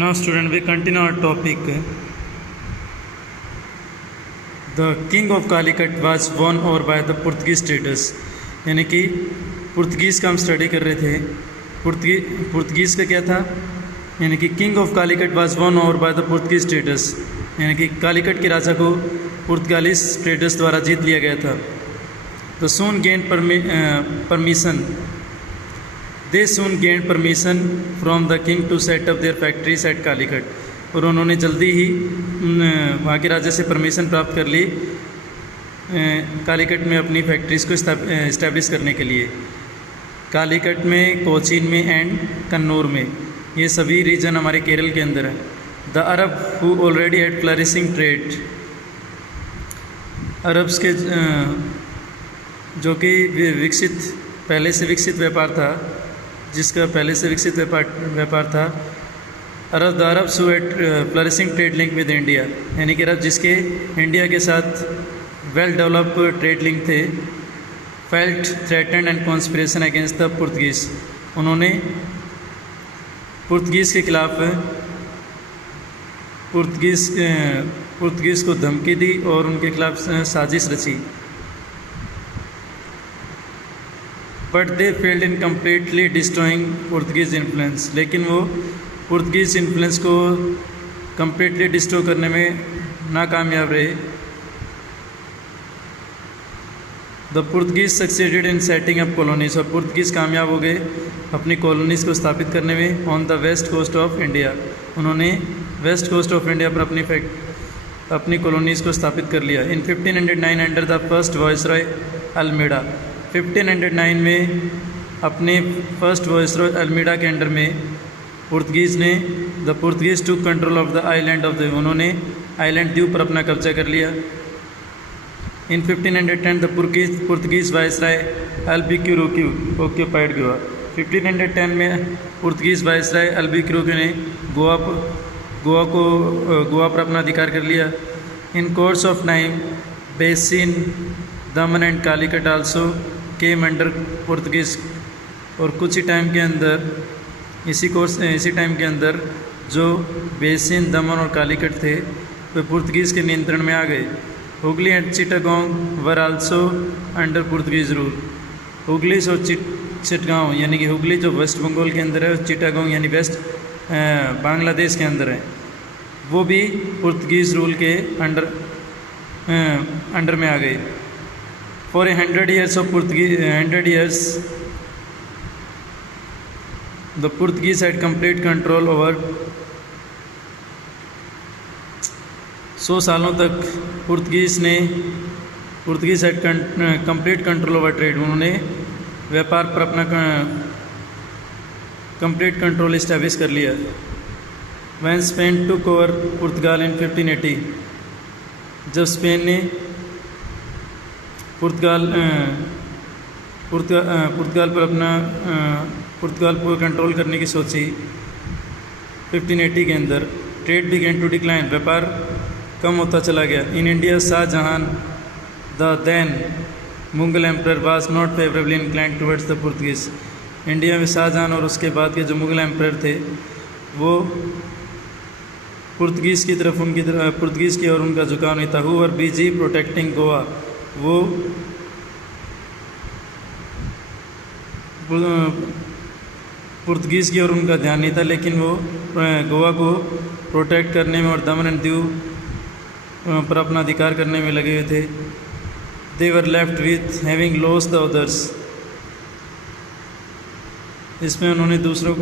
Now student, we continue our topic. The king of Calicut was won over by the Portuguese traders. यानी कि Portuguese का हम study कर रहे थे. पुर्तगीज़ का क्या था, यानी कि king of Calicut was one over by the Portuguese traders, यानी कि कालीकट के राजा को पुर्तगालीस ट्रेडर्स द्वारा जीत लिया गया था. तो soon gain permission they soon gain permission from the king to set up their factories at Calicut. और उन्होंने जल्दी ही वहाँ के राजा से परमिशन प्राप्त कर ली कालीकट में अपनी फैक्ट्रीज़ को इस्टेब्लिश करने के लिए. कालीकट में, कोचीन में एंड कन्नूर में, ये सभी रीजन हमारे केरल के अंदर है. The Arab who already had flourishing trade, Arabs के जो कि पहले से विकसित व्यापार था, जिसका पहले से विकसित व्यापार था. The Arabs who had flourishing trade link with India, यानी कि अरब जिसके इंडिया के साथ वेल डेवलप ट्रेड लिंक थे. Felt threaten and conspiration against the Portuguese, उन्होंने पुर्तगीज़ के खिलाफ पुर्तगीज़ को धमकी दी और उनके खिलाफ साजिश रची. But they failed in completely destroying Portuguese influence, लेकिन वो पुर्तगीज़ इन्फ्लुएंस को कम्प्लीटली डिस्ट्रॉय करने में नाकामयाब रहे. The Portuguese succeeded in setting up colonies, और पुर्तगीज़ कामयाब हो गए अपनी कॉलोनीज़ को स्थापित करने में. On the west coast of India, उन्होंने वेस्ट कोस्ट ऑफ इंडिया पर अपनी कॉलोनीज़ को स्थापित कर लिया. In 1509 under the first viceroy Almeida, 1509 में अपने फर्स्ट वायसरॉय अल्मीडा के अंडर में पुर्तगीज़ ने the Portuguese to control of the island of the, उन्होंने आइलैंड द्वीप पर अपना कब्जा कर लिया. In 1510 the Portuguese viceroy Albuquerque occupied Goa, 1510 में पुर्तगीज़ वायसराय अल्बुक्यूर्क ने गोवा पर अपना अधिकार कर लिया. इन course of time basin, Daman and Calicut also came under Portuguese, और कुछ ही टाइम के अंदर इसी टाइम के अंदर जो बेसिन, दमन और कालीकट थे वे पुर्तगीज़ के नियंत्रण में आ गए. Hooghly and Chittagong were also under Portuguese rule, Hooghly और चिटगांव, यानी कि हुगली जो वेस्ट बंगाल के अंदर है और चिटागोंग यानी वेस्ट बांग्लादेश के अंदर है, वो भी पुर्तगीज़ रूल के अंडर में आ गए. For 100 years the Portuguese had complete control over, 100 सालों तक Portuguese had complete control over trade, उन्होंने व्यापार पर अपना कंप्लीट कंट्रोल इस्टेब्लिश कर लिया. व्हेन स्पेन टुक ओवर पुर्तगाल इन 1580, जब स्पेन ने पुर्तगाल पर कंट्रोल करने की सोची 1580 के अंदर, ट्रेड बिगेन टू डिक्लाइन, व्यापार कम होता चला गया. In India Shahjahan the then Mughal emperor was not favourably inclined towards the Portuguese, India में शाहजहां और उसके बाद के जो मुगल एम्पर थे वो पुर्तगीज़ की और उनका झुकाव नहीं था. Who were busy protecting Goa, वो पुर्तगीज़ की और उनका ध्यान नहीं था, लेकिन वो गोवा को प्रोटेक्ट करने में और दमन एंड दीव पर अपना अधिकार करने में लगे हुए थे. They were left with having lost the others, इसमें उन्होंने दूसरों